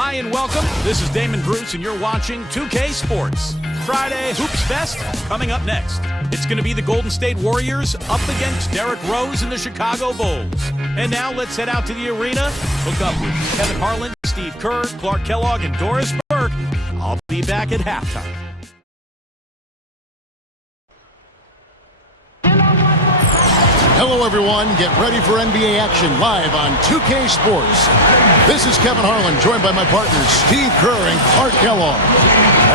Hi and welcome. This is Damon Bruce and you're watching 2K Sports. Friday Hoops Fest coming up next. It's going to be the Golden State Warriors up against Derrick Rose and the Chicago Bulls. And now let's head out to the arena. Hook up with Kevin Harlan, Steve Kerr, Clark Kellogg, and Doris Burke. I'll be back at halftime. Hello, everyone. Get ready for NBA action live on 2K Sports. This is Kevin Harlan, joined by my partners Steve Kerr and Clark Kellogg.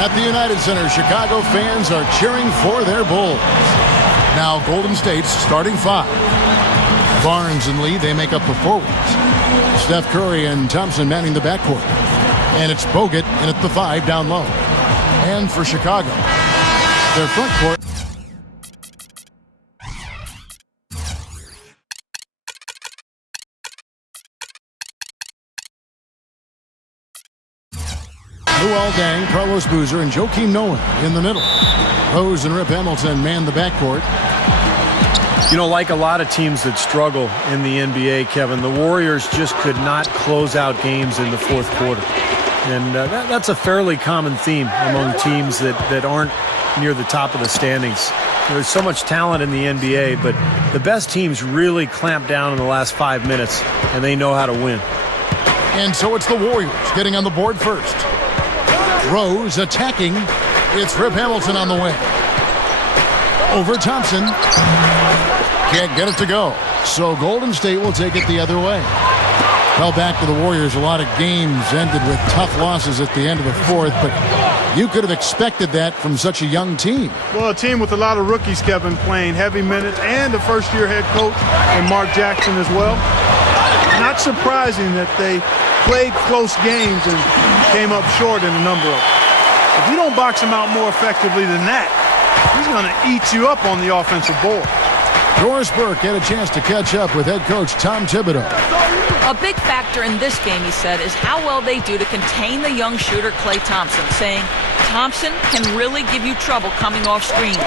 At the United Center, Chicago fans are cheering for their Bulls. Now, Golden State's starting five. Barnes and Lee, they make up the forwards. Steph Curry and Thompson manning the backcourt. And it's Bogut in at the five down low. And for Chicago, their front court. Luol Deng, Carlos Boozer, and Joakim Noah in the middle. Rose and Rip Hamilton man the backcourt. You know, like a lot of teams that struggle in the NBA, Kevin, the Warriors just could not close out games in the fourth quarter. And that's a fairly common theme among teams that aren't near the top of the standings. There's so much talent in the NBA, but the best teams really clamp down in the last 5 minutes, and they know how to win. And so it's the Warriors getting on the board first. Rose attacking. It's Rip Hamilton on the way. Over Thompson. Can't get it to go. So Golden State will take it the other way. Fell back to the Warriors. A lot of games ended with tough losses at the end of the fourth, but you could have expected that from such a young team. Well, a team with a lot of rookies, Kevin, playing heavy minutes, and a first-year head coach in Mark Jackson as well. Not surprising that they played close games and came up short in a number of them. If you don't box him out more effectively than that, he's going to eat you up on the offensive board. Doris Burke had a chance to catch up with head coach Tom Thibodeau. A big factor in this game, he said, is how well they do to contain the young shooter Klay Thompson, saying Thompson can really give you trouble coming off screens.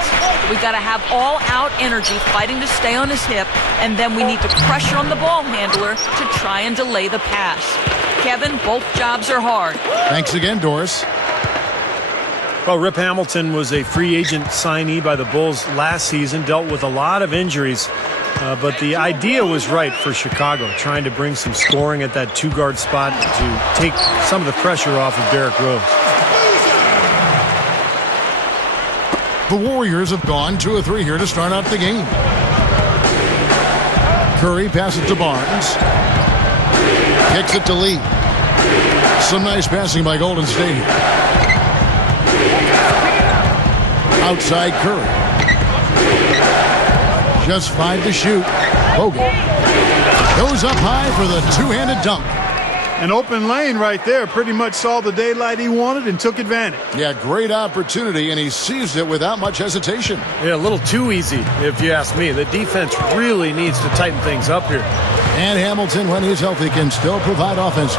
We got to have all-out energy fighting to stay on his hip, and then we need to pressure on the ball handler to try and delay the pass. Kevin, both jobs are hard. Thanks again, Doris. Well, Rip Hamilton was a free agent signee by the Bulls last season, dealt with a lot of injuries, but the idea was right for Chicago, trying to bring some scoring at that two-guard spot to take some of the pressure off of Derrick Rose. The Warriors have gone 2 of 3 here to start out the game. Curry passes to Barnes. Kicks it to Lee. Some nice passing by Golden State. Outside Curry. Just 5 to shoot. Bogut goes up high for the two-handed dunk. An open lane right there. Pretty much saw the daylight he wanted and took advantage. Yeah, great opportunity, and he seized it without much hesitation. Yeah, a little too easy, if you ask me. The defense really needs to tighten things up here. And Hamilton, when he's healthy, can still provide offense.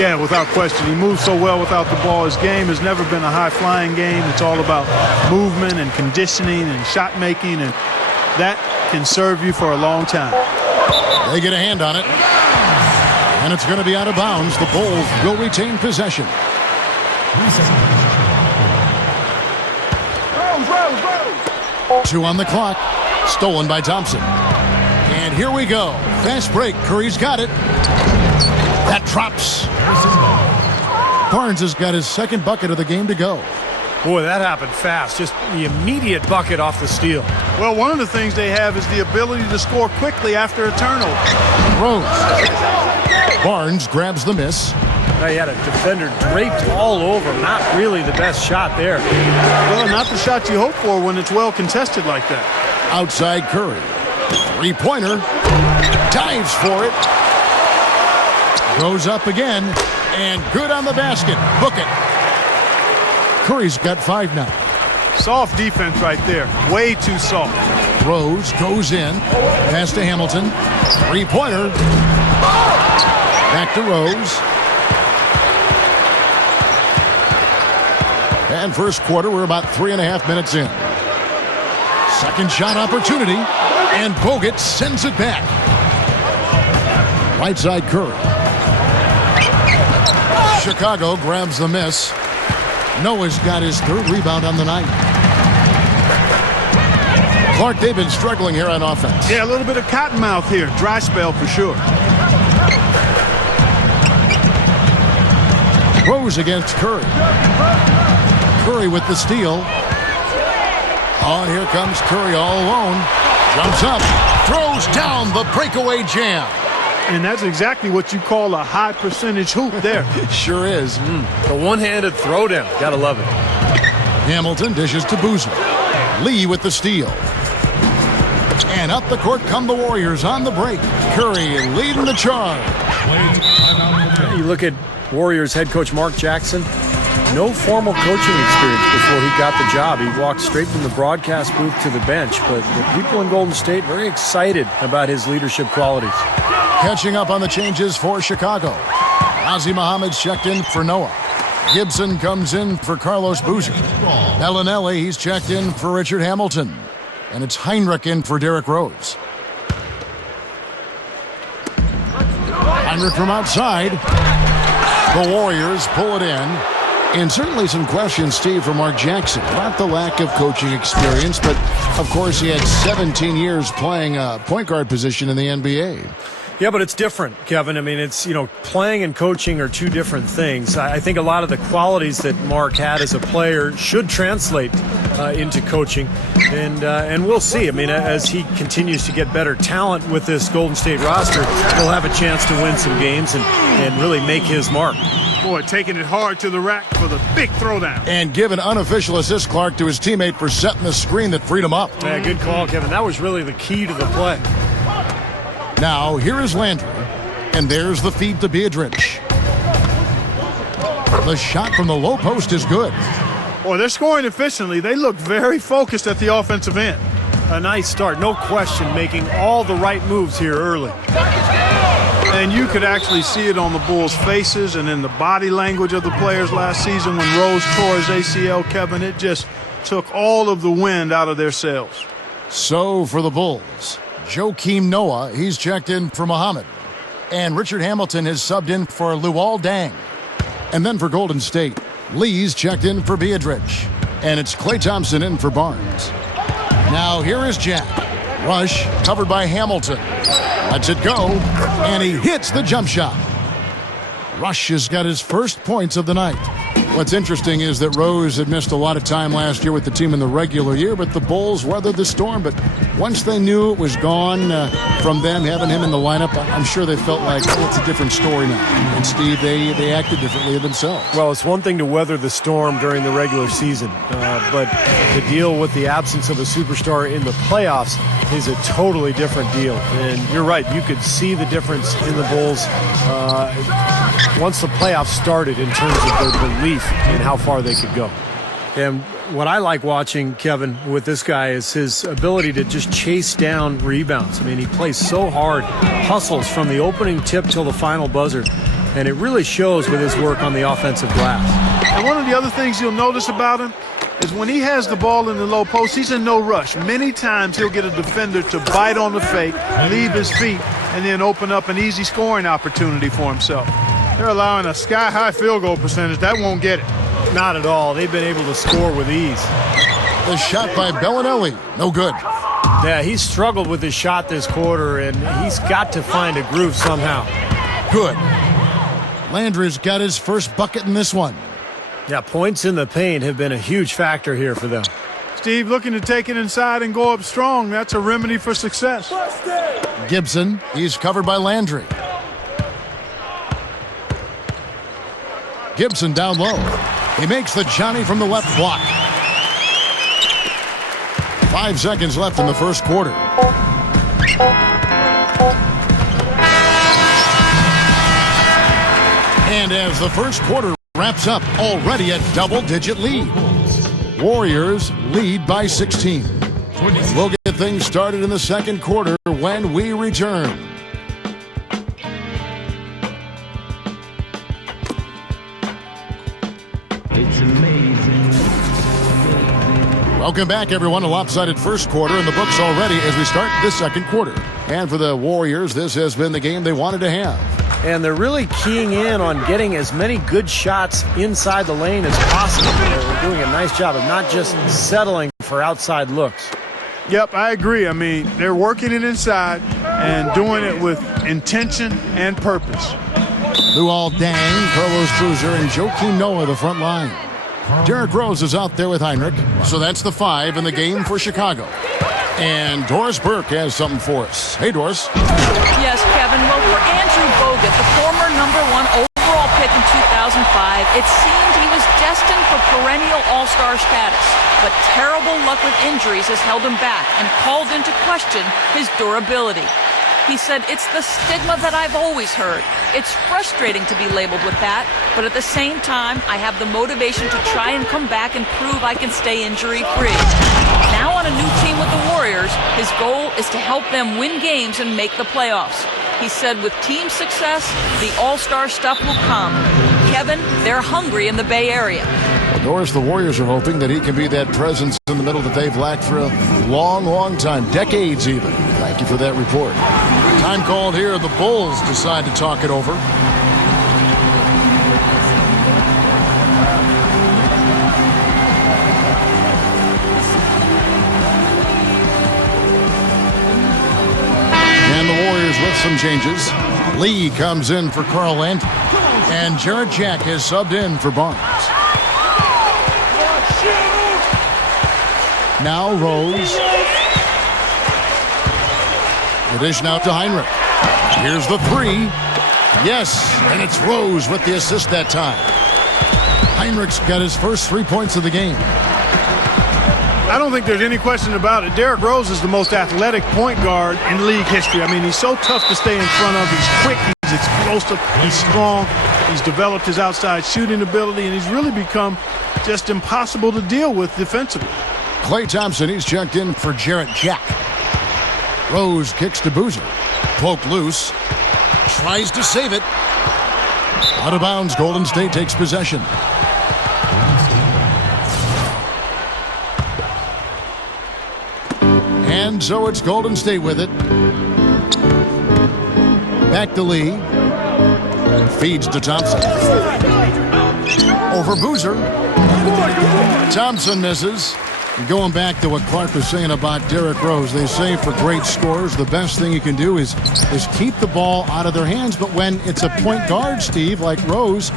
Yeah, without question. He moves so well without the ball. His game has never been a high-flying game. It's all about movement and conditioning and shot-making, and that can serve you for a long time. They get a hand on it. And it's going to be out of bounds. The Bulls will retain possession. Two on the clock. Stolen by Thompson. And here we go. Fast break. Curry's got it. That drops. Barnes has got his second bucket of the game to go. Boy, that happened fast. Just the immediate bucket off the steal. Well, one of the things they have is the ability to score quickly after a turnover. Rose. Barnes grabs the miss. He had a defender draped all over. Not really the best shot there. Well, not the shot you hope for when it's well contested like that. Outside Curry. Three-pointer. Dives for it. Goes up again. And good on the basket. Book it. Curry's got 5 now. Soft defense right there. Way too soft. Rose goes in. Pass to Hamilton. Three-pointer. Back to Rose. And first quarter, we're about 3.5 minutes in. Second shot opportunity. And Bogut sends it back. Right side Curry. Chicago grabs the miss. Noah's got his third rebound on the night. Clark, they've been struggling here on offense. Yeah, a little bit of cottonmouth here. Dry spell for sure. Rose against Curry. Curry with the steal. Oh, here comes Curry all alone. Jumps up. Throws down the breakaway jam. And that's exactly what you call a high percentage hoop there. Sure is. The one-handed throwdown. Gotta love it. Hamilton dishes to Boozer. Lee with the steal. And up the court come the Warriors on the break. Curry leading the charge. You look at Warriors head coach Mark Jackson. No formal coaching experience before he got the job. He walked straight from the broadcast booth to the bench. But the people in Golden State very excited about his leadership qualities. Catching up on the changes for Chicago. Ozzie Muhammad's checked in for Noah. Gibson comes in for Carlos Boozer. Bellinelli, he's checked in for Richard Hamilton. And it's Heinrich in for Derrick Rose. Heinrich from outside. The Warriors pull it in. And certainly some questions, Steve, for Mark Jackson about the lack of coaching experience. But, of course, he had 17 years playing a point guard position in the NBA. Yeah, but it's different, Kevin. I mean, it's, playing and coaching are two different things. I think a lot of the qualities that Mark had as a player should translate into coaching. And we'll see. I mean, as he continues to get better talent with this Golden State roster, he'll have a chance to win some games and really make his mark. Boy, taking it hard to the rack for the big throwdown. And give an unofficial assist, Clark, to his teammate for setting the screen that freed him up. Yeah, good call, Kevin. That was really the key to the play. Now, here is Landry. And there's the feed to Beatrice. The shot from the low post is good. Boy, they're scoring efficiently. They look very focused at the offensive end. A nice start, no question, making all the right moves here early. And you could actually see it on the Bulls' faces and in the body language of the players last season when Rose tore his ACL, Kevin. It just took all of the wind out of their sails. So for the Bulls, Joakim Noah, he's checked in for Muhammad. And Richard Hamilton has subbed in for Luol Deng. And then for Golden State, Lee's checked in for Beatrice. And it's Klay Thompson in for Barnes. Now here is Jack. Rush covered by Hamilton. Lets it go, and he hits the jump shot. Rush has got his first points of the night. What's interesting is that Rose had missed a lot of time last year with the team in the regular year, but the Bulls weathered the storm. But once they knew it was gone from them having him in the lineup, I'm sure they felt like it's a different story now. And Steve, they acted differently themselves. Well, it's one thing to weather the storm during the regular season, but to deal with the absence of a superstar in the playoffs is a totally different deal. And you're right, you could see the difference in the Bulls once the playoffs started in terms of their belief in how far they could go. And what I like watching, Kevin, with this guy is his ability to just chase down rebounds. I mean, he plays so hard, hustles from the opening tip till the final buzzer, and it really shows with his work on the offensive glass. And one of the other things you'll notice about him is when he has the ball in the low post, he's in no rush. Many times he'll get a defender to bite on the fake, leave his feet, and then open up an easy scoring opportunity for himself. They're allowing a sky-high field goal percentage. That won't get it. Not at all. They've been able to score with ease. The shot by Bellinelli, no good. Yeah, he's struggled with his shot this quarter, and he's got to find a groove somehow. Good. Landry's got his first bucket in this one. Yeah, points in the paint have been a huge factor here for them. Steve looking to take it inside and go up strong. That's a remedy for success. Gibson, he's covered by Landry. Gibson down low. He makes the Johnny from the left block. 5 seconds left in the first quarter. And as the first quarter wraps up, already a double-digit lead. Warriors lead by 16. We'll get things started in the second quarter when we return. Welcome back, everyone. A lopsided first quarter in the books already as we start this second quarter. And for the Warriors, this has been the game they wanted to have. and they're really keying in on getting as many good shots inside the lane as possible. They're doing a nice job of not just settling for outside looks. Yep, I agree. I mean, they're working it inside and doing it with intention and purpose. Luol Deng, Carlos Boozer, and Joakim Noah the front line. Derrick Rose is out there with Heinrich, so that's the 5 in the game for Chicago. And Doris Burke has something for us. Hey, Doris. Yes, Kevin. Well, for Andrew Bogut, the former #1 overall pick in 2005, it seemed he was destined for perennial all-star status. But terrible luck with injuries has held him back and called into question his durability. He said, "It's the stigma that I've always heard. It's frustrating to be labeled with that, but at the same time, I have the motivation to try and come back and prove I can stay injury-free." Now on a new team with the Warriors, his goal is to help them win games and make the playoffs. He said with team success, the all-star stuff will come. Kevin, they're hungry in the Bay Area. Well, Doris, the Warriors are hoping that he can be that presence in the middle that they've lacked for a long, long time, decades even. Thank you for that report. Time called here. The Bulls decide to talk it over. And the Warriors with some changes. Lee comes in for Carl Landry. And Jarrett Jack is subbed in for Barnes. Now Rose. The dish now to Heinrich. Here's the 3. Yes, and it's Rose with the assist that time. Heinrich's got his first 3 points of the game. I don't think there's any question about it. Derrick Rose is the most athletic point guard in league history. I mean, he's so tough to stay in front of. He's quick, he's explosive, he's strong. He's developed his outside shooting ability, and he's really become just impossible to deal with defensively. Klay Thompson, he's checked in for Jarrett Jack. Rose kicks to Boozer. Poked loose. Tries to save it. Out of bounds, Golden State takes possession. And so it's Golden State with it. Back to Lee. Feeds to Thompson. Over Boozer. Thompson misses. Going back to what Clark was saying about Derrick Rose, they say for great scorers, the best thing you can do is keep the ball out of their hands. But when it's a point guard, Steve, like Rose,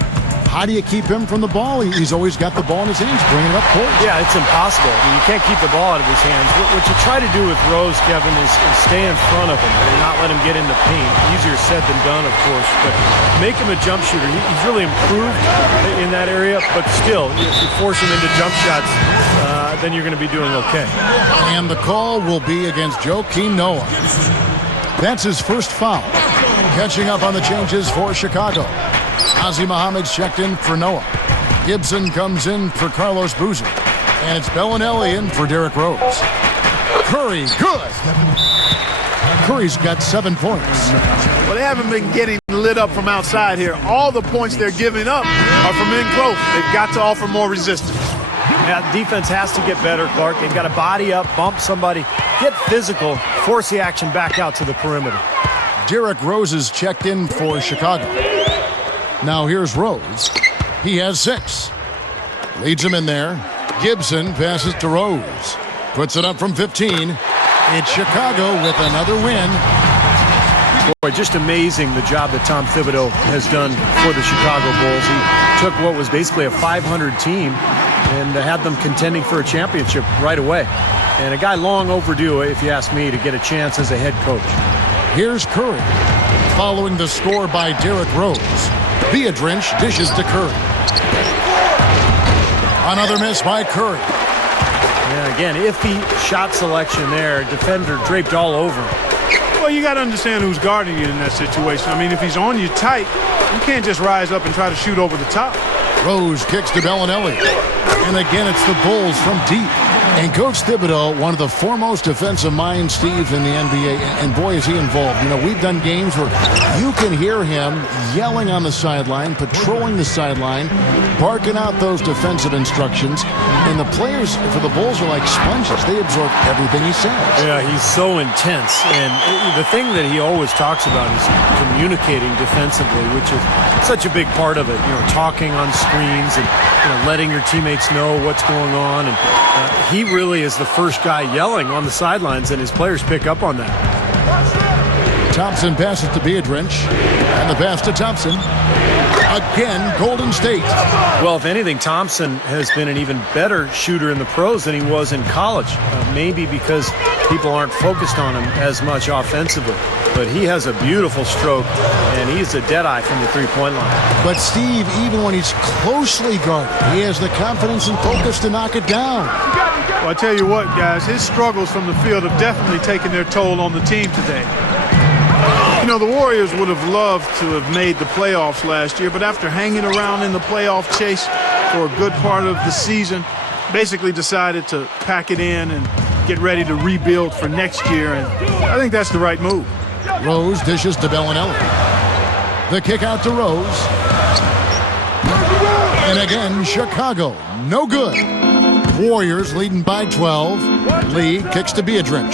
how do you keep him from the ball? He's always got the ball in his hands, bringing it up court. Yeah, it's impossible. I mean, you can't keep the ball out of his hands. What you try to do with Rose, Kevin, is stay in front of him and not let him get into paint. Easier said than done, of course, but make him a jump shooter. He's really improved in that area, but still, if you force him into jump shots, then you're going to be doing okay. And the call will be against Joakim Noah. That's his first foul. Catching up on the changes for Chicago. Ozzie Muhammad's checked in for Noah. Gibson comes in for Carlos Boozer. And it's Bellinelli in for Derrick Rose. Curry, good. Curry's got 7 points. Well, they haven't been getting lit up from outside here. All the points they're giving up are from in close. They've got to offer more resistance. Yeah, defense has to get better, Clark. They've got to body up, bump somebody, get physical, force the action back out to the perimeter. Derrick Rose is checked in for Chicago. Now here's Rose. He has 6. Leads him in there. Gibson passes to Rose. Puts it up from 15. It's Chicago with another win. Boy, just amazing the job that Tom Thibodeau has done for the Chicago Bulls. He took what was basically a 500 team and had them contending for a championship right away. And a guy long overdue, if you ask me, to get a chance as a head coach. Here's Curry. Following the score by Derrick Rose. Beadrinch dishes to Curry. Another miss by Curry. Yeah, again, iffy shot selection there. Defender draped all over him. Well, you got to understand who's guarding you in that situation. I mean, if he's on you tight, you can't just rise up and try to shoot over the top. Rose kicks to Bellinelli. And again, it's the Bulls from deep. And Coach Thibodeau, one of the foremost defensive minds, Steve, in the NBA, and boy, is he involved. You know, we've done games where you can hear him yelling on the sideline, patrolling the sideline, barking out those defensive instructions, and the players for the Bulls are like sponges. They absorb everything he says. Yeah, he's so intense, and the thing that he always talks about is communicating defensively, which is such a big part of it. You know, talking on screens and letting your teammates know what's going on, and he really is the first guy yelling on the sidelines, and his players pick up on that. Thompson passes to Adrian, and the pass to Thompson. Again, Golden State. Well, if anything, Thompson has been an even better shooter in the pros than he was in college. Maybe because people aren't focused on him as much offensively. But he has a beautiful stroke, and he's a deadeye from the three-point line. But, Steve, even when he's closely guarded, he has the confidence and focus to knock it down. Well, I tell you what, guys, his struggles from the field have definitely taken their toll on the team today. You know, the Warriors would have loved to have made the playoffs last year, but after hanging around in the playoff chase for a good part of the season, basically decided to pack it in and get ready to rebuild for next year, and I think that's the right move. Rose dishes to Bellinelli. The kick out to Rose. And again, Chicago, no good. Warriors leading by 12. Lee kicks to Adrian.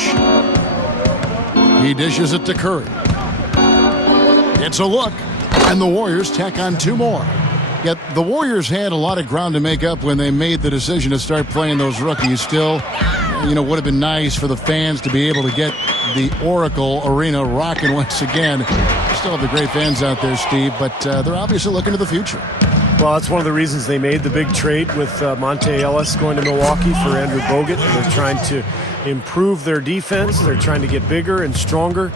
He dishes it to Curry. It's a look, and the Warriors tack on two more. Yet the Warriors had a lot of ground to make up when they made the decision to start playing those rookies. Still, would have been nice for the fans to be able to get the Oracle Arena rocking once again. Still have the great fans out there, Steve, but they're obviously looking to the future. Well, that's one of the reasons they made the big trade with Monte Ellis going to Milwaukee for Andrew Bogut. They're trying to improve their defense. They're trying to get bigger and stronger.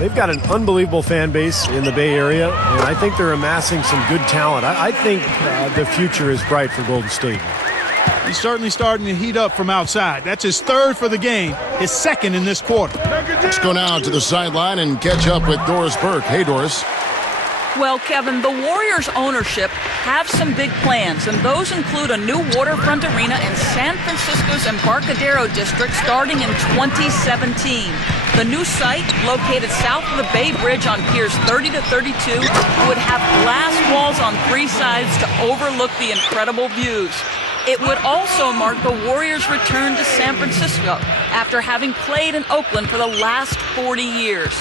They've got an unbelievable fan base in the Bay Area, and I think they're amassing some good talent. I think the future is bright for Golden State. He's certainly starting to heat up from outside. That's his third for the game, his second in this quarter. Let's go now to the sideline and catch up with Doris Burke. Hey, Doris. Well, Kevin, the Warriors ownership have some big plans, and those include a new waterfront arena in San Francisco's Embarcadero district starting in 2017. The new site, located south of the Bay Bridge on Piers 30 to 32, would have glass walls on three sides to overlook the incredible views. It would also mark the Warriors' return to San Francisco after having played in Oakland for the last 40 years.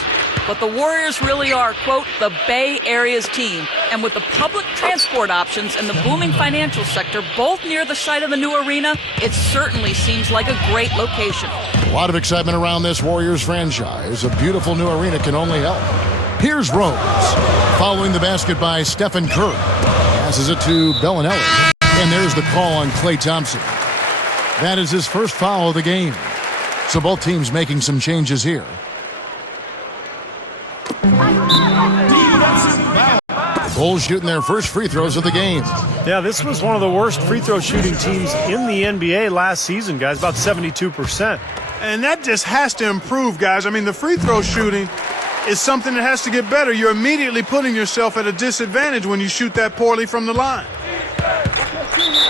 But the Warriors really are, quote, the Bay Area's team. And with the public transport options and the booming financial sector both near the site of the new arena, it certainly seems like a great location. A lot of excitement around this Warriors franchise. A beautiful new arena can only help. Here's Rose. Following the basket by Stephen Curry. Passes it to Bellinelli. And there's the call on Klay Thompson. That is his first foul of the game. So both teams making some changes here. Bulls shooting their first free throws of the game. Yeah, this was one of the worst free throw shooting teams in the NBA last season, guys, about 72%. And that just has to improve, guys. I mean, the free throw shooting is something that has to get better. You're immediately putting yourself at a disadvantage when you shoot that poorly from the line.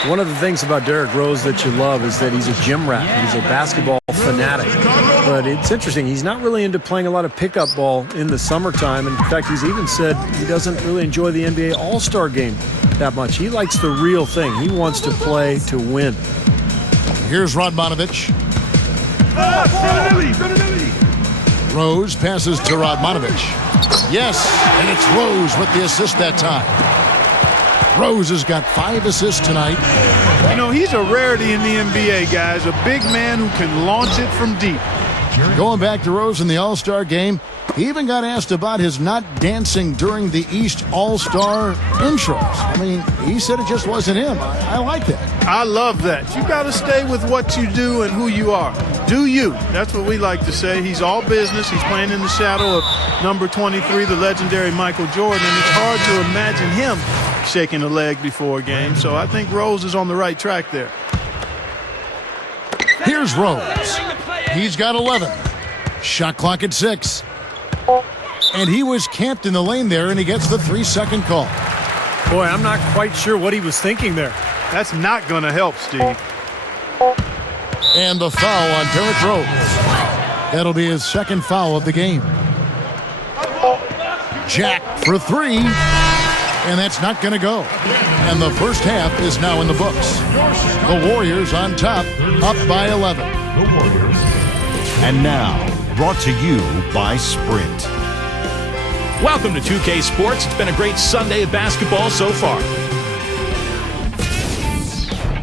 One of the things about Derrick Rose that you love is that he's a gym rat. He's a basketball fanatic. But it's interesting. He's not really into playing a lot of pickup ball in the summertime. In fact, he's even said he doesn't really enjoy the NBA All-Star game that much. He likes the real thing. He wants to play to win. Here's Radmanovic. Rose passes to Radmanovic. Yes, and it's Rose with the assist that time. Rose has got 5 assists tonight. You know, he's a rarity in the NBA, guys. A big man who can launch it from deep. Going back to Rose in the All-Star game, he even got asked about his not dancing during the East All-Star intros. I mean, he said it just wasn't him. I like that. I love that. You got to stay with what you do and who you are. Do you. That's what we like to say. He's all business. He's playing in the shadow of number 23, the legendary Michael Jordan, and it's hard to imagine him shaking a leg before a game. So I think Rose is on the right track there. Here's Rose. He's got 11. Shot clock at 6. And he was camped in the lane there, and he gets the 3-second call. Boy, I'm not quite sure what he was thinking there. That's not going to help, Steve. And the foul on Derrick Rose. That'll be his second foul of the game. Jack for three. And that's not going to go. And the first half is now in the books. The Warriors on top, up by 11. And now, brought to you by Sprint. Welcome to 2K Sports. It's been a great Sunday of basketball so far.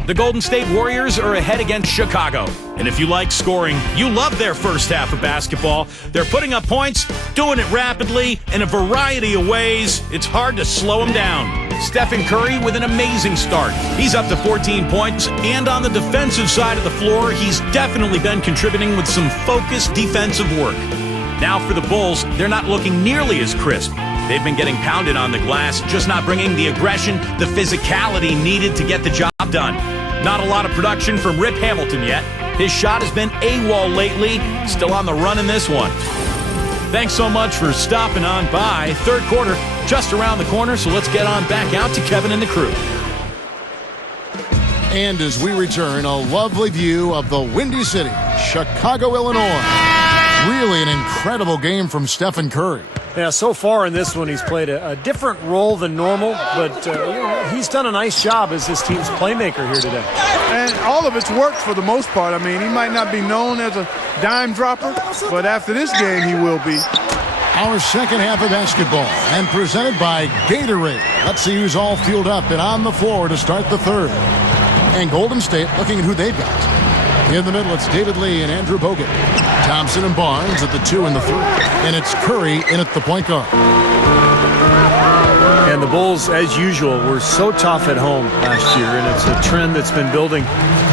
The Golden State Warriors are ahead against Chicago. And if you like scoring, you love their first half of basketball. They're putting up points, doing it rapidly, in a variety of ways. It's hard to slow them down. Stephen Curry with an amazing start. He's up to 14 points, and on the defensive side of the floor, he's definitely been contributing with some focused defensive work. Now for the Bulls, they're not looking nearly as crisp. They've been getting pounded on the glass, just not bringing the aggression, the physicality needed to get the job done. Not a lot of production from Rip Hamilton yet. His shot has been AWOL lately. Still on the run in this one. Thanks so much for stopping on by. Third quarter just around the corner, so let's get on back out to Kevin and the crew. And as we return, a lovely view of the Windy City, Chicago, Illinois. Really an incredible game from Stephen Curry. Yeah, so far in this one, he's played a different role than normal, but he's done a nice job as this team's playmaker here today. And all of it's worked for the most part. I mean, he might not be known as a dime dropper, but after this game, he will be. Our second half of basketball, and presented by Gatorade. Let's see who's all fueled up and on the floor to start the third. And Golden State looking at who they've got. In the middle, it's David Lee and Andrew Bogut. Thompson and Barnes at the 2 and the 3. And it's Curry in at the point guard. And the Bulls, as usual, were so tough at home last year, and it's a trend that's been building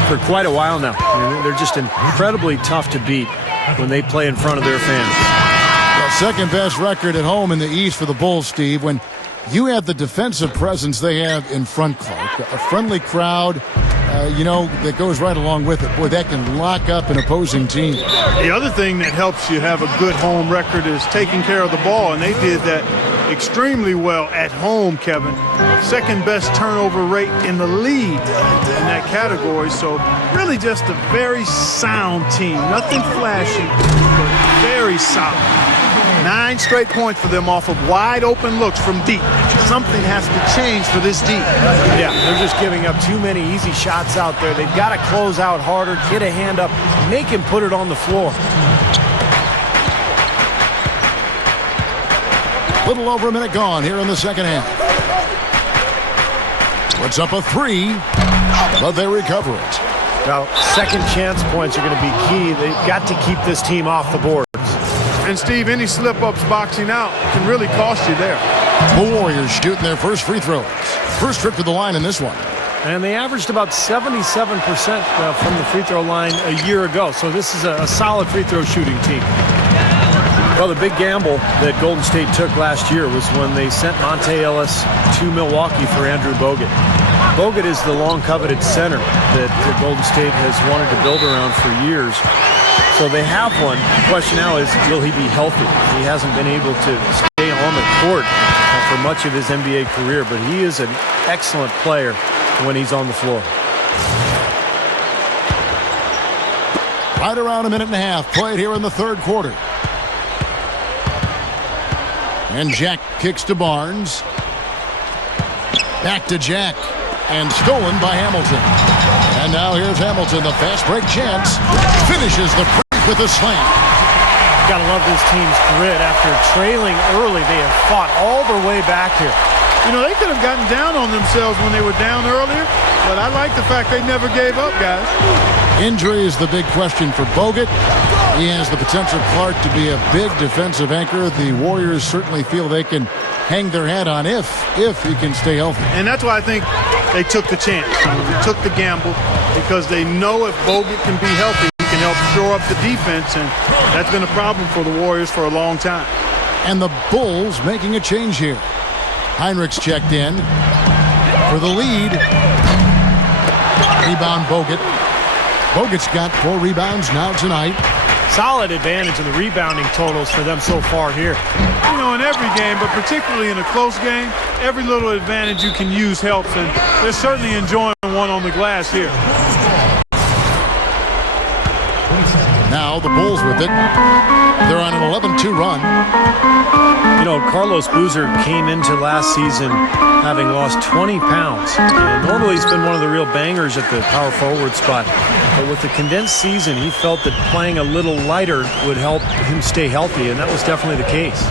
for quite a while now. I mean, they're just incredibly tough to beat when they play in front of their fans. Well, second best record at home in the East for the Bulls, Steve. When you have the defensive presence they have in front, Clark, a friendly crowd, that goes right along with it. Boy, that can lock up an opposing team. The other thing that helps you have a good home record is taking care of the ball, and they did that extremely well at home, Kevin. Second best turnover rate in the league in that category, so really just a very sound team. Nothing flashy, but very solid. 9 straight points for them off of wide open looks from deep. Something has to change for this deep. Yeah, they're just giving up too many easy shots out there. They've got to close out harder, get a hand up, make him put it on the floor. Little over a minute gone here in the second half. Puts up a 3, but they recover it. Now, second chance points are going to be key. They've got to keep this team off the board. And, Steve, any slip-ups boxing out can really cost you there. The Warriors shooting their first free throws. First trip to the line in this one. And they averaged about 77% from the free throw line a year ago. So this is a solid free throw shooting team. Well, the big gamble that Golden State took last year was when they sent Monte Ellis to Milwaukee for Andrew Bogut. Bogut is the long-coveted center that Golden State has wanted to build around for years. So they have one. The question now is, will he be healthy? He hasn't been able to stay on the court for much of his NBA career, but he is an excellent player when he's on the floor. Right around a minute and a half played here in the third quarter. And Jack kicks to Barnes. Back to Jack. And stolen by Hamilton. And now here's Hamilton, the fast break chance. Finishes the break with a slam. Gotta love this team's grit. After trailing early, they have fought all their way back here. You know, they could have gotten down on themselves when they were down earlier, but I like the fact they never gave up, guys. Injury is the big question for Bogut. He has the potential, Clark, to be a big defensive anchor. The Warriors certainly feel they can hang their hat on if he can stay healthy. And that's why I think they took the chance. They took the gamble because they know if Bogut can be healthy, he can help shore up the defense, and that's been a problem for the Warriors for a long time. And the Bulls making a change here. Heinrichs checked in for the lead. Rebound Bogut. Bogut's got 4 rebounds now tonight. Solid advantage in the rebounding totals for them so far here. You know, in every game, but particularly in a close game, every little advantage you can use helps, and they're certainly enjoying one on the glass here. Now the Bulls with it. They're on an 11-2 run. You know, Carlos Boozer came into last season having lost 20 pounds. And normally he's been one of the real bangers at the power forward spot. But with the condensed season, he felt that playing a little lighter would help him stay healthy, and that was definitely the case.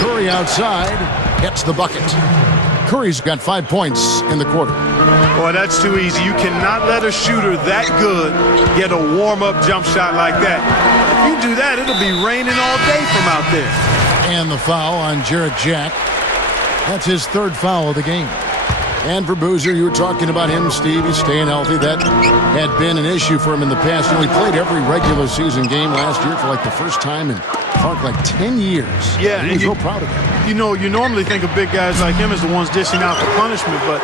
Curry outside gets the bucket. Curry's got 5 points in the quarter. Boy, that's too easy. You cannot let a shooter that good get a warm-up jump shot like that. If you do that, it'll be raining all day from out there. And the foul on Jarrett Jack. That's his 3rd foul of the game. And for Boozer, you were talking about him, Steve. He's staying healthy. That had been an issue for him in the past. He played every regular season game last year for like the first time in like 10 years. Yeah, and he's so proud of it. You know, you normally think of big guys like him as the ones dishing out the punishment, but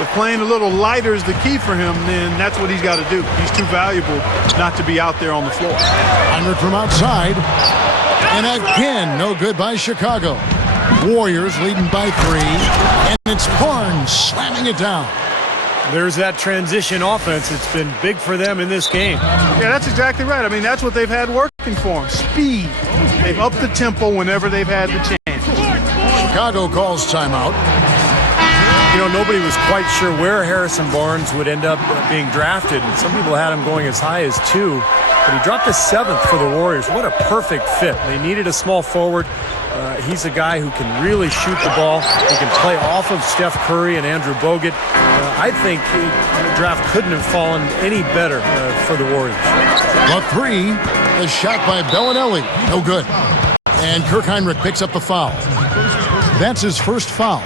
if playing a little lighter is the key for him, then that's what he's got to do. He's too valuable not to be out there on the floor. Heinrich from outside. And again, no good by Chicago. Warriors leading by 3. And it's Barnes slamming it down. There's that transition offense. It's been big for them in this game. Yeah, that's exactly right. I mean, that's what they've had working for them. Speed. They've upped the tempo whenever they've had the chance. Chicago calls timeout. You know, nobody was quite sure where Harrison Barnes would end up being drafted. And some people had him going as high as 2. But he dropped to 7th for the Warriors. What a perfect fit. They needed a small forward. He's a guy who can really shoot the ball. He can play off of Steph Curry and Andrew Bogut. I think the draft couldn't have fallen any better for the Warriors. The 3 is shot by Bellinelli. No good. And Kirk Heinrich picks up the foul. That's his 1st foul.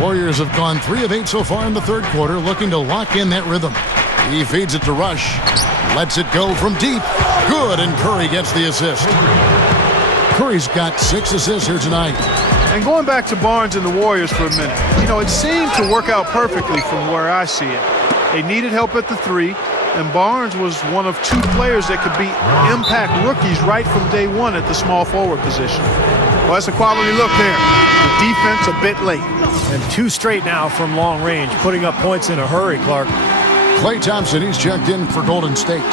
Warriors have gone 3 of 8 so far in the 3rd quarter, looking to lock in that rhythm. He feeds it to Rush. Lets it go from deep. Good, and Curry gets the assist. Curry's got 6 assists here tonight. And going back to Barnes and the Warriors for a minute, you know, it seemed to work out perfectly from where I see it. They needed help at the 3, and Barnes was one of 2 players that could be impact rookies right from day 1 at the small forward position. Well, that's a quality look there. The defense a bit late. And 2 straight now from long range, putting up points in a hurry, Clark. Klay Thompson, he's checked in for Golden State.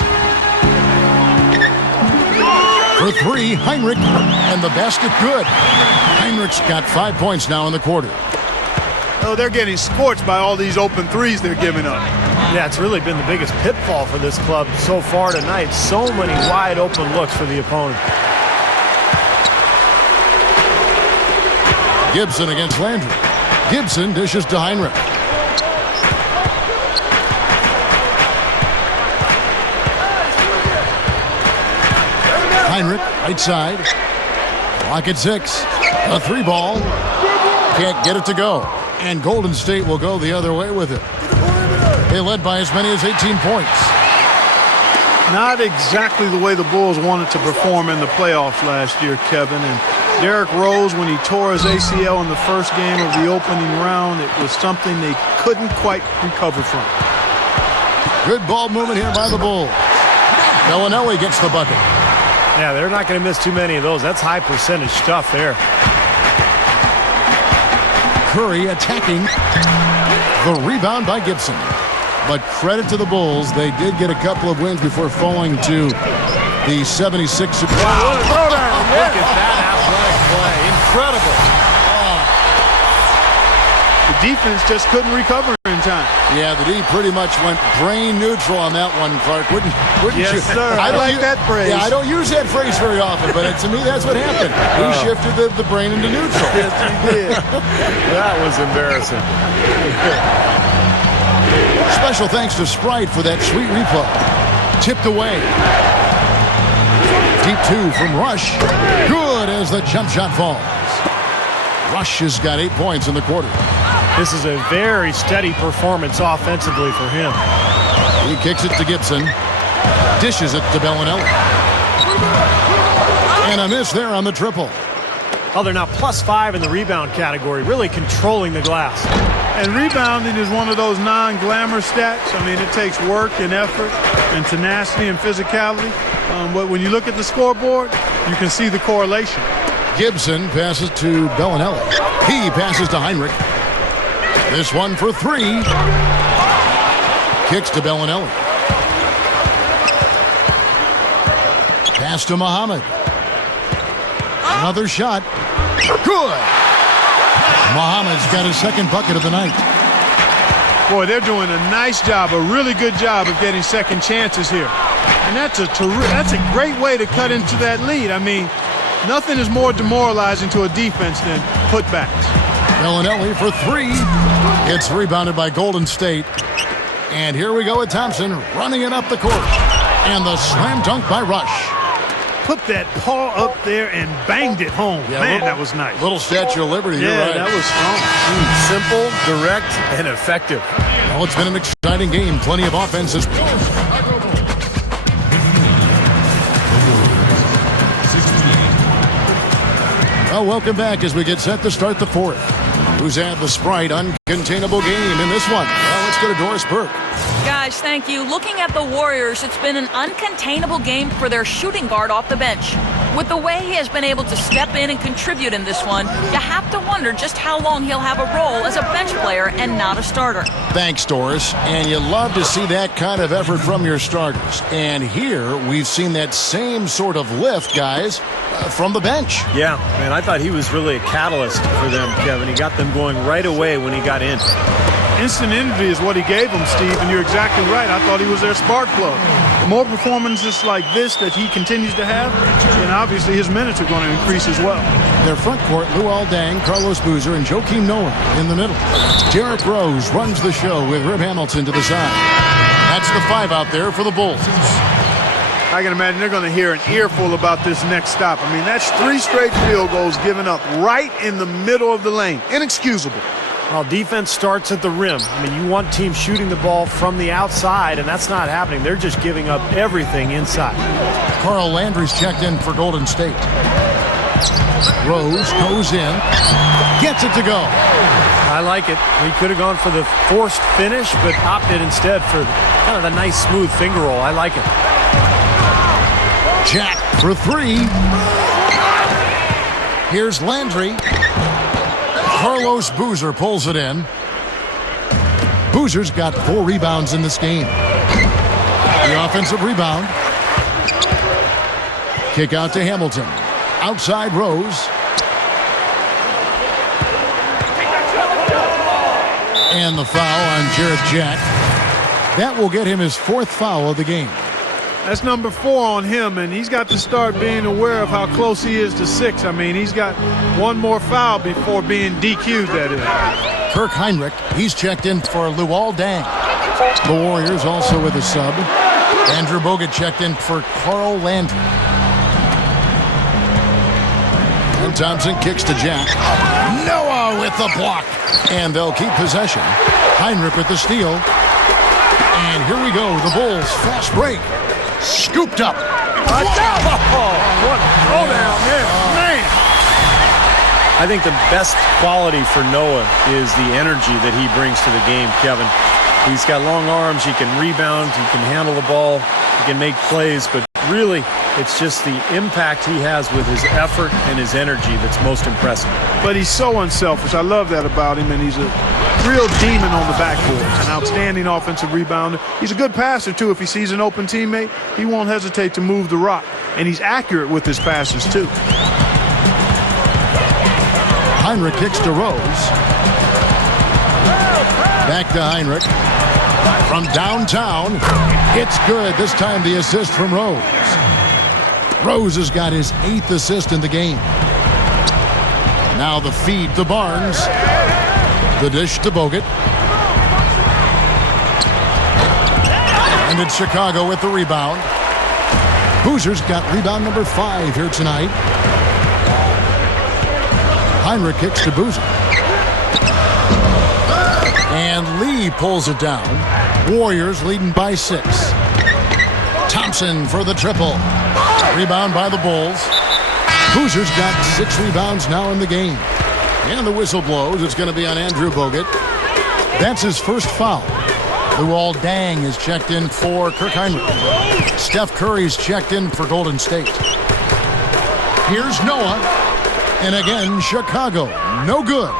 For 3, Heinrich, and the basket good. Heinrich's got 5 points now in the quarter. Oh, they're getting scorched by all these open threes they're giving up. Yeah, it's really been the biggest pitfall for this club so far tonight. So many wide open looks for the opponent. Gibson against Landry. Gibson dishes to Heinrich. Heinrich, right side. Clock at 6. A 3 ball. Can't get it to go. And Golden State will go the other way with it. They led by as many as 18 points. Not exactly the way the Bulls wanted to perform in the playoffs last year, Kevin. And Derrick Rose, when he tore his ACL in the first game of the opening round, it was something they couldn't quite recover from. Good ball movement here by the Bulls. Bellinelli gets the bucket. Yeah, they're not going to miss too many of those. That's high percentage stuff there. Curry attacking. The rebound by Gibson. But credit to the Bulls, they did get a couple of wins before falling to the 76. Wow, what a throwdown. Look at that athletic play. Incredible. The defense just couldn't recover in time. Yeah, the D pretty much went brain neutral on that one, Clark. Wouldn't yes, you? Sir. I like that phrase. Yeah, I don't use that phrase very often, but to me, that's what happened. He shifted the brain into neutral. Yes, he did. That was embarrassing. Special thanks to Sprite for that sweet replay. Tipped away. Deep 2 from Rush. Good as the jump shot falls. Rush has got 8 points in the quarter. This is a very steady performance offensively for him. He kicks it to Gibson. Dishes it to Bellinelli. And a miss there on the triple. Oh, they're now +5 in the rebound category, really controlling the glass. And rebounding is one of those non-glamour stats. I mean, it takes work and effort and tenacity and physicality. But when you look at the scoreboard, you can see the correlation. Gibson passes to Bellinelli. He passes to Heinrich. This one for 3. Kicks to Bellinelli. Pass to Muhammad. Another shot. Good. Muhammad's got his second bucket of the night. Boy, they're doing a nice job, a really good job of getting second chances here. And that's a great way to cut into that lead. I mean, nothing is more demoralizing to a defense than putbacks. Bellinelli for three. It's rebounded by Golden State. And here we go with Thompson running it up the court. And the slam dunk by Rush. Put that paw up there and banged it home. Yeah, Man, that was nice. Little Statue of Liberty. Yeah, you're right. that was strong. Simple, direct, and effective. Well, it's been an exciting game. Plenty of offenses. Well, welcome back as we get set to start the fourth. Who's had the Sprite uncontainable game in this one? Well, let's go to Doris Burke. Guys, thank you. Looking at the Warriors, it's been an uncontainable game for their shooting guard off the bench. With the way he has been able to step in and contribute in this one, you have to wonder just how long he'll have a role as a bench player and not a starter. Thanks, Doris. And you love to see that kind of effort from your starters. And here we've seen that same sort of lift, guys, from the bench. Yeah, man, I thought he was really a catalyst for them, Kevin. He got them going right away when he got in. Instant energy is what he gave them, Steve, and you're exactly right. I thought he was their spark plug. The more performances like this that he continues to have, then obviously his minutes are going to increase as well. Their front court, Luol Deng, Carlos Boozer, and Joakim Noah in the middle. Derrick Rose runs the show with Rip Hamilton to the side. That's the five out there for the Bulls. I can imagine they're going to hear an earful about this next stop. I mean, that's 3 straight field goals given up right in the middle of the lane. Inexcusable. Well, defense starts at the rim. I mean, you want teams shooting the ball from the outside, and that's not happening. They're just giving up everything inside. Carl Landry's checked in for Golden State. Rose goes in, gets it to go. I like it. He could have gone for the forced finish, but opted instead for kind of the nice, smooth finger roll. I like it. Jack for three. Here's Landry. Carlos Boozer pulls it in. Boozer's got 4 rebounds in this game. The offensive rebound. Kick out to Hamilton. Outside Rose. And the foul on Jarrett Jack. That will get him his 4th foul of the game. That's number 4 on him, and he's got to start being aware of how close he is to 6. I mean, he's got 1 more foul before being DQ'd, that is. Kirk Heinrich, he's checked in for Luol Deng. The Warriors also with a sub. Andrew Bogut checked in for Carl Landry. And Thompson kicks to Jack. Noah with the block. And they'll keep possession. Heinrich with the steal. And here we go, the Bulls fast break. Scooped up. What a throwdown, man. I think the best quality for Noah is the energy that he brings to the game, Kevin. He's got long arms, he can rebound, he can handle the ball, he can make plays, but really it's just the impact he has with his effort and his energy that's most impressive. But he's so unselfish. I love that about him, and he's a real demon on the backboard. An outstanding offensive rebounder. He's a good passer, too. If he sees an open teammate, he won't hesitate to move the rock. And he's accurate with his passes, too. Heinrich kicks to Rose. Back to Heinrich. From downtown, it's good. This time the assist from Rose. Rose has got his 8th assist in the game. Now the feed to Barnes. The dish to Bogut. And it's Chicago with the rebound. Boozer's got rebound number 5 here tonight. Heinrich kicks to Boozer. And Lee pulls it down. Warriors leading by 6. Thompson for the triple. Rebound by the Bulls. Boozer's got 6 rebounds now in the game. And the whistle blows. It's going to be on Andrew Bogut. That's his first foul. Luol Deng is checked in for Kirk Heinrich. Steph Curry's checked in for Golden State. Here's Noah. And again, Chicago. No good.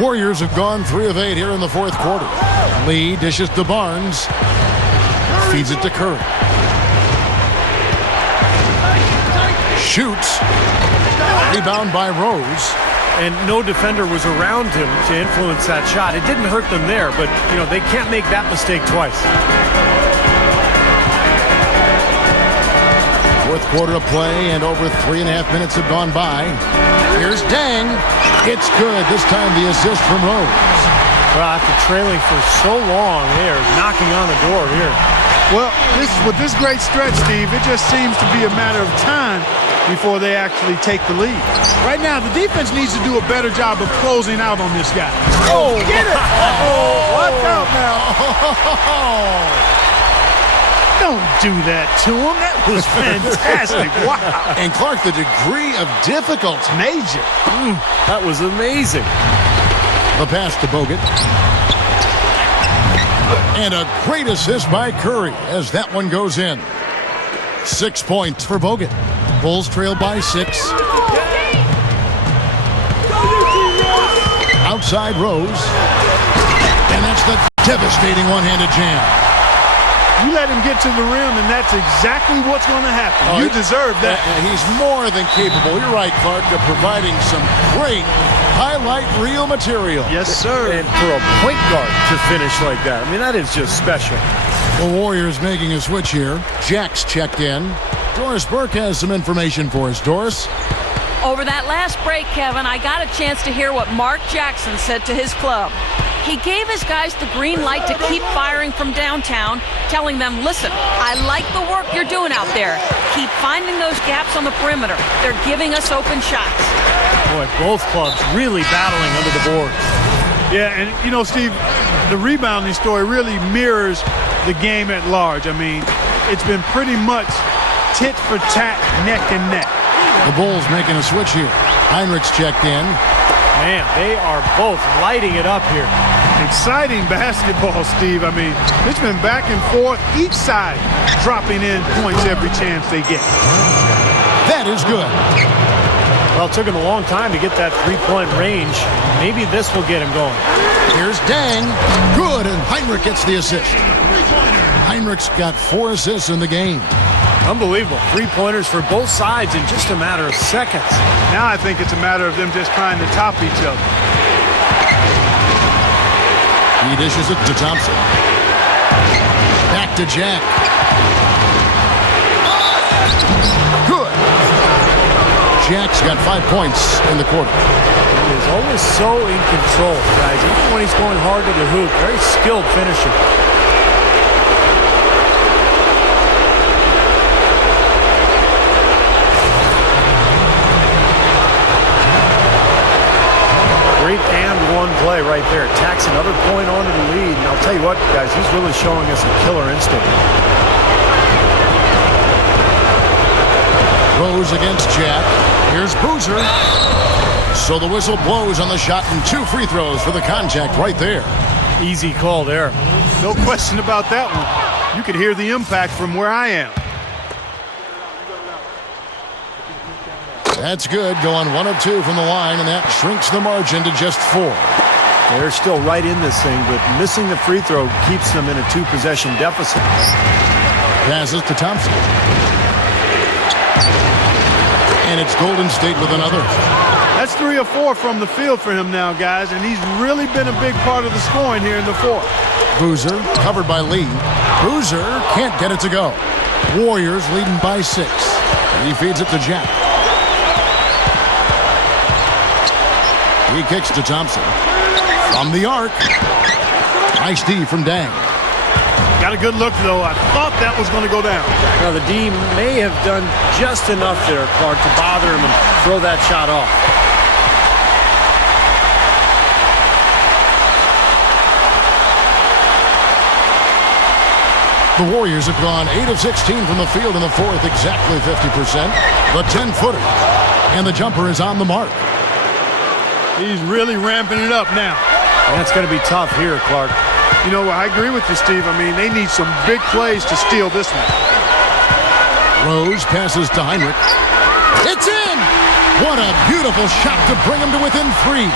Warriors have gone 3 of 8 here in the 4th quarter. Lee dishes to Barnes. Feeds it to Curry. Shoots. Rebound by Rose. And no defender was around him to influence that shot. It didn't hurt them there, but, you know, they can't make that mistake twice. Fourth quarter of play, and over 3.5 minutes have gone by. Here's Dang. It's good. This time the assist from Rose. Well, after trailing for so long, they're knocking on the door here. Well, with this great stretch, Steve, it just seems to be a matter of time before they actually take the lead. Right now, the defense needs to do a better job of closing out on this guy. Oh, get it! Watch out now. Don't do that to him. That was fantastic. Wow. And Clark, the degree of difficulty. Major. That was amazing. The pass to Bogut. And a great assist by Curry as that one goes in. 6 points for Bogut. Bulls trail by 6. Outside Rose. And that's the devastating one-handed jam. You let him get to the rim, and that's exactly what's going to happen. You deserve that. He's more than capable. You're right, Clark, of providing some great highlight reel material. Yes, sir. And for a point guard to finish like that, I mean, that is just special. The Warriors making a switch here. Jack's checked in. Doris Burke has some information for us. Doris? Over that last break, Kevin, I got a chance to hear what Mark Jackson said to his club. He gave his guys the green light to keep firing from downtown, telling them, listen, I like the work you're doing out there. Keep finding those gaps on the perimeter. They're giving us open shots. Boy, both clubs really battling under the boards. Yeah, and, you know, Steve, the rebounding story really mirrors the game at large. I mean, it's been pretty much tit for tat, neck and neck. The Bulls making a switch here. Heinrich's checked in. Man, they are both lighting it up here. Exciting basketball, Steve. I mean, it's been back and forth, each side dropping in points every chance they get. That is good. Well, it took him a long time to get that three-point range. Maybe this will get him going. Here's Dang. Good, and Heinrich gets the assist. Heinrich's got 4 assists in the game. Unbelievable. Three-pointers for both sides in just a matter of seconds. Now I think it's a matter of them just trying to top each other. He dishes it to Thompson. Back to Jack. Good. Jack's got 5 points in the quarter. He is always so in control, guys. Even when he's going hard to the hoop, very skilled finisher. Great and one play right there. Tacks another point onto the lead. And I'll tell you what, guys, he's really showing us a killer instinct. Rose against Jack. Here's Boozer. So the whistle blows on the shot and 2 free throws for the contact right there. Easy call there. No question about that one. You could hear the impact from where I am. That's good. Going 1 of 2 from the line, and that shrinks the margin to just 4. They're still right in this thing, but missing the free throw keeps them in a 2-possession deficit. Passes to Thompson. And it's Golden State with another. That's 3 or 4 from the field for him now, guys, and he's really been a big part of the scoring here in the fourth. Boozer covered by Lee. Boozer can't get it to go. Warriors leading by 6. He feeds it to Jack. He kicks to Thompson. From the arc. Nice D from Dang. Got a good look, though. I thought that was going to go down. Now, the D may have done just enough there, Clark, to bother him and throw that shot off. The Warriors have gone 8 of 16 from the field in the fourth, exactly 50%. The 10-footer. And the jumper is on the mark. He's really ramping it up now. And that's going to be tough here, Clark. You know, I agree with you, Steve. I mean, they need some big plays to steal this one. Rose passes to Heinrich. It's in! What a beautiful shot to bring him to within 3.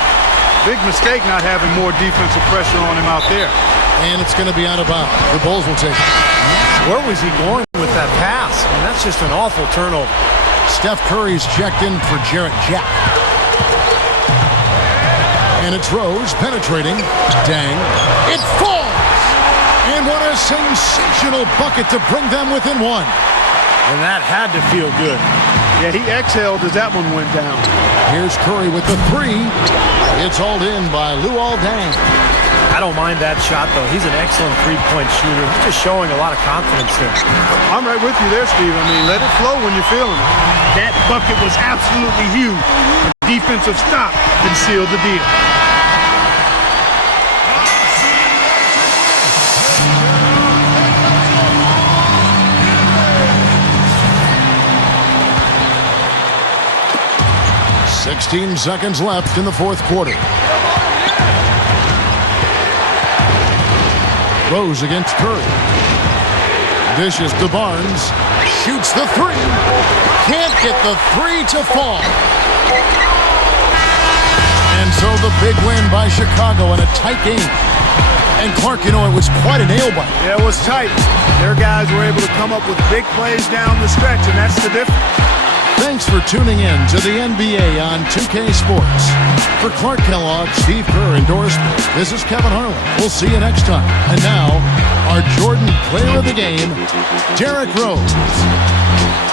Big mistake not having more defensive pressure on him out there. And it's going to be out of bounds. The Bulls will take it. Where was he going with that pass? I mean, that's just an awful turnover. Steph Curry's checked in for Jarrett Jack. And it's Rose penetrating. Dang. It falls! And what a sensational bucket to bring them within one. And that had to feel good. Yeah, he exhaled as that one went down. Here's Curry with the three. It's hauled in by Luol Deng. I don't mind that shot, though. He's an excellent three-point shooter. He's just showing a lot of confidence there. I'm right with you there, Steve. I mean, let it flow when you're feeling it. That bucket was absolutely huge. A defensive stop can seal the deal. "16 seconds left in the fourth quarter. Rose against Curry. Dishes to Barnes. Shoots the three. Can't get the three to fall. And so the big win by Chicago in a tight game. And Clark, you know, it was quite a nail-biter. Yeah, it was tight. Their guys were able to come up with big plays down the stretch, and that's the difference. Thanks for tuning in to the NBA on 2K Sports. For Clark Kellogg, Steve Kerr, and Doris, this is Kevin Harlan. We'll see you next time. And now, our Jordan Player of the Game, Derrick Rose.